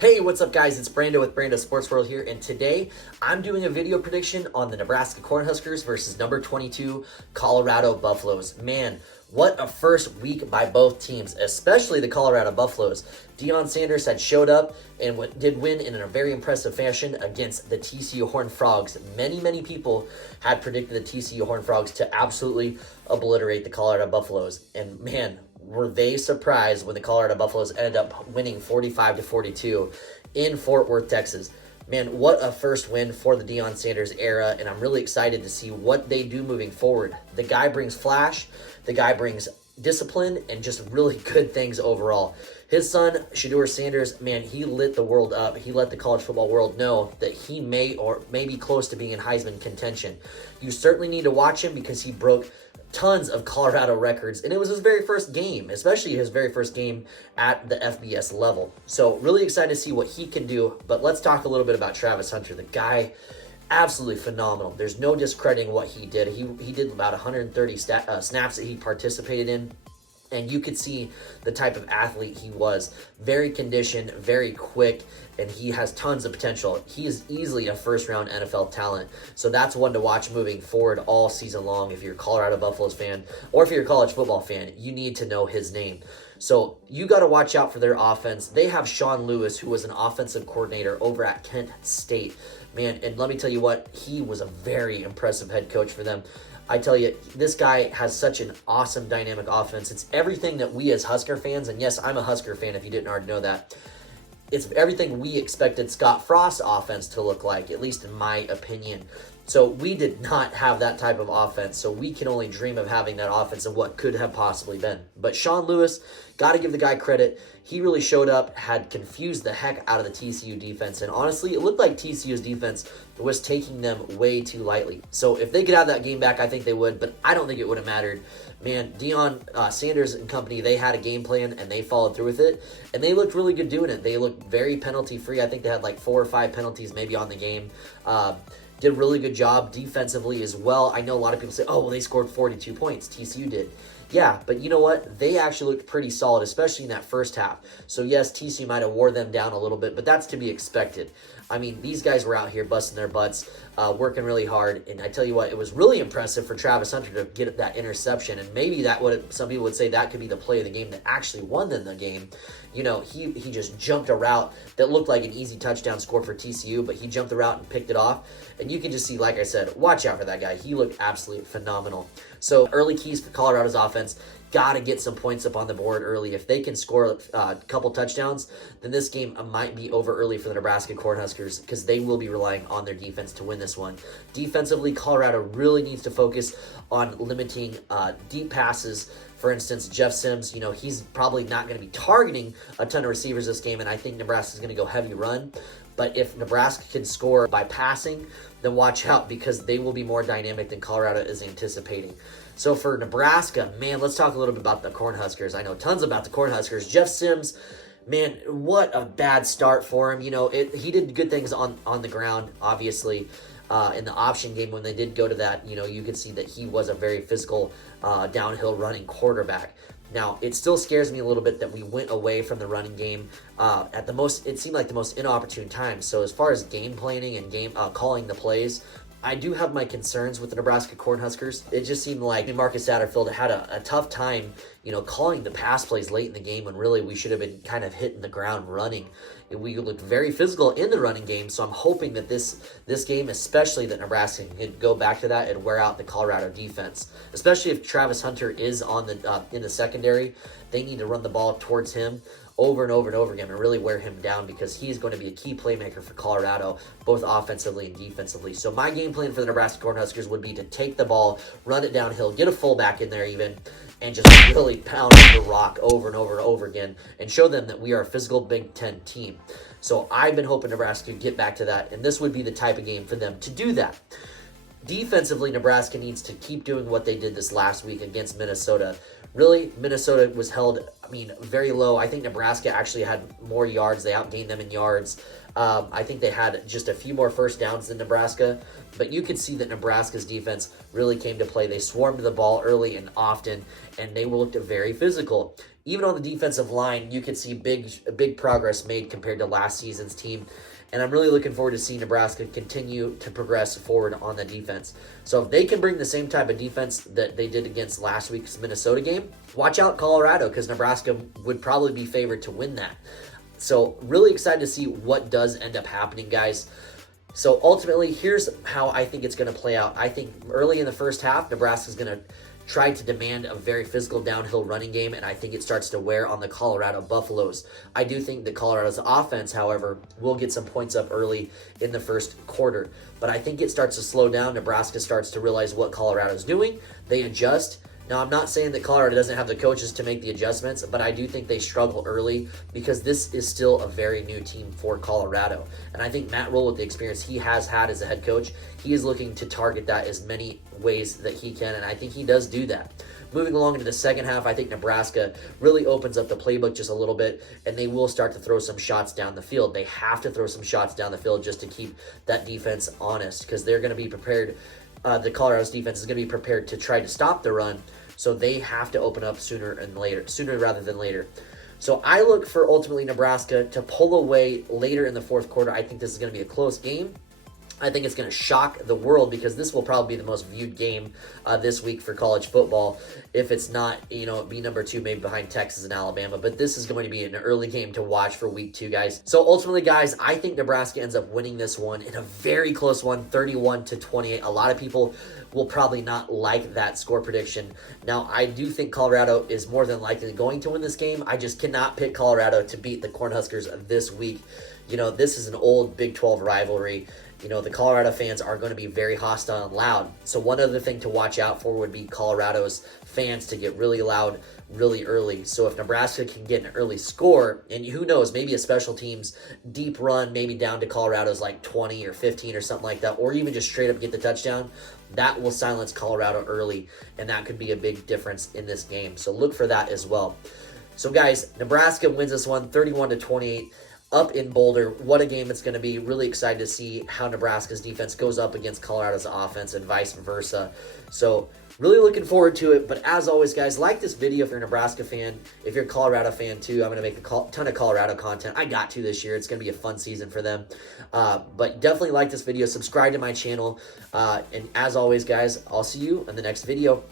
Hey, what's up guys? It's Brando with Brando Sports World here, and today I'm doing a video prediction on the Nebraska Cornhuskers versus number 22 Colorado Buffaloes. Man, what a first week by both teams, especially the Colorado Buffaloes. Deion Sanders had showed up and did win in a very impressive fashion against the TCU Horned Frogs. Many people had predicted the TCU Horned Frogs to absolutely obliterate the Colorado Buffaloes, and man, were they surprised when the Colorado Buffaloes ended up winning 45-42 in Fort Worth, Texas. Man, what a first win for the Deion Sanders era, and I'm really excited to see what they do moving forward. The guy brings flash, the guy brings discipline, and just really good things overall. His son, Shedeur Sanders, man, he lit the world up. He let the college football world know that he may be close to being in Heisman contention. You certainly need to watch him because he broke tons of Colorado records, and it was his very first game, especially his very first game at the FBS level. So really excited to see what he can do, but let's talk a little bit about Travis Hunter. The guy, absolutely phenomenal. There's no discrediting what he did. He did about 130 snaps that he participated in, and you could see the type of athlete he was. Very conditioned, very quick, and he has tons of potential. He is easily a first-round NFL talent, so that's one to watch moving forward all season long. If you're a Colorado Buffaloes fan, or if you're a college football fan, you need to know his name. So you got to watch out for their offense. They have Sean Lewis, who was an offensive coordinator over at Kent State. Man, and let me tell you what, he was a very impressive head coach for them. I tell you, this guy has such an awesome dynamic offense. It's everything that we as Husker fans, and yes, I'm a Husker fan if you didn't already know that, it's everything we expected Scott Frost's offense to look like, at least in my opinion. So we did not have that type of offense, so we can only dream of having that offense and what could have possibly been. But Sean Lewis, got to give the guy credit. He really showed up, had confused the heck out of the TCU defense, and honestly, it looked like TCU's defense was taking them way too lightly. So if they could have that game back, I think they would, but I don't think it would have mattered. Man, Deion Sanders and company, they had a game plan, and they followed through with it, and they looked really good doing it. They looked very penalty-free. I think they had like 4 or 5 penalties maybe on the game. Did a really good job defensively as well. I know a lot of people say, oh, well, they scored 42 points. TCU did. Yeah, but you know what? They actually looked pretty solid, especially in that first half. So, yes, TCU might have wore them down a little bit, but that's to be expected. I mean, these guys were out here busting their butts, working really hard. And I tell you what, it was really impressive for Travis Hunter to get that interception. And maybe that would, some people would say that could be the play of the game that actually won them the game. You know, he just jumped a route that looked like an easy touchdown score for TCU, but he jumped the route and picked it off. And you can just see, like I said, watch out for that guy. He looked absolutely phenomenal. So early keys for Colorado's offense. Got to get some points up on the board early. If they can score a couple touchdowns, then this game might be over early for the Nebraska Cornhuskers because they will be relying on their defense to win this one. Defensively, Colorado really needs to focus on limiting deep passes. For instance, Jeff Sims, you know, he's probably not going to be targeting a ton of receivers this game, and I think Nebraska's going to go heavy run. But if Nebraska can score by passing, then watch out because they will be more dynamic than Colorado is anticipating. So for Nebraska, man, let's talk a little bit about the Cornhuskers. I know tons about the Cornhuskers. Jeff Sims, man, what a bad start for him. You know, he did good things on the ground, obviously. In the option game, when they did go to that, you know, you could see that he was a very physical, downhill running quarterback. Now, it still scares me a little bit that we went away from the running game at the most, it seemed like the most inopportune time. So as far as game planning and calling the plays, I do have my concerns with the Nebraska Cornhuskers. It just seemed like Marcus Satterfield had a tough time, you know, calling the pass plays late in the game when really we should have been kind of hitting the ground running. We looked very physical in the running game, so I'm hoping that this game, especially that Nebraska can go back to that and wear out the Colorado defense. Especially if Travis Hunter is on the in the secondary, they need to run the ball towards him over and over and over again and really wear him down because he's going to be a key playmaker for Colorado, both offensively and defensively. So my game plan for the Nebraska Cornhuskers would be to take the ball, run it downhill, get a fullback in there even, and just really pound the rock over and over and over again and show them that we are a physical Big Ten team. So I've been hoping Nebraska could get back to that, and this would be the type of game for them to do that. Defensively, Nebraska needs to keep doing what they did this last week against Minnesota. Really, Minnesota was held, I mean, very low. I think Nebraska actually had more yards. They outgained them in yards. I think they had just a few more first downs than Nebraska, but you could see that Nebraska's defense really came to play. They swarmed the ball early and often, and they looked very physical. Even on the defensive line, you could see big progress made compared to last season's team. And I'm really looking forward to seeing Nebraska continue to progress forward on the defense. So if they can bring the same type of defense that they did against last week's Minnesota game, watch out Colorado, because Nebraska would probably be favored to win that. So really excited to see what does end up happening, guys. So ultimately, here's how I think it's going to play out. I think early in the first half, Nebraska's going to try to demand a very physical downhill running game, and I think it starts to wear on the Colorado Buffaloes. I do think that Colorado's offense, however, will get some points up early in the first quarter. But I think it starts to slow down. Nebraska starts to realize what Colorado's doing. They adjust. Now, I'm not saying that Colorado doesn't have the coaches to make the adjustments, but I do think they struggle early because this is still a very new team for Colorado. And I think Matt Rule, with the experience he has had as a head coach, he is looking to target that as many ways that he can, and I think he does do that. Moving along into the second half, I think Nebraska really opens up the playbook just a little bit, and they will start to throw some shots down the field. They have to throw some shots down the field just to keep that defense honest, because they're going to be prepared. The Colorado's defense is going to be prepared to try to stop the run, so they have to open up sooner rather than later. So I look for ultimately Nebraska to pull away later in the fourth quarter. I think this is going to be a close game. I think it's going to shock the world, because this will probably be the most viewed game this week for college football. If it's not, be number 2, maybe behind Texas and Alabama. But this is going to be an early game to watch for week 2, guys. So ultimately, guys, I think Nebraska ends up winning this one in a very close one, 31-28. A lot of people will probably not like that score prediction. Now, I do think Colorado is more than likely going to win this game. I just cannot pick Colorado to beat the Cornhuskers this week. This is an old Big 12 rivalry. The Colorado fans are going to be very hostile and loud. So one other thing to watch out for would be Colorado's fans to get really loud really early. So if Nebraska can get an early score, and who knows, maybe a special teams deep run, maybe down to Colorado's like 20 or 15 or something like that, or even just straight up get the touchdown, that will silence Colorado early, and that could be a big difference in this game. So look for that as well. So guys, Nebraska wins this one 31-28. Up in Boulder. What a game it's going to be. Really excited to see how Nebraska's defense goes up against Colorado's offense and vice versa. So really looking forward to it. But as always, guys, like this video if you're a Nebraska fan. If you're a Colorado fan too, I'm going to make a ton of Colorado content. I got to this year. It's going to be a fun season for them. But definitely like this video. Subscribe to my channel. And as always, guys, I'll see you in the next video.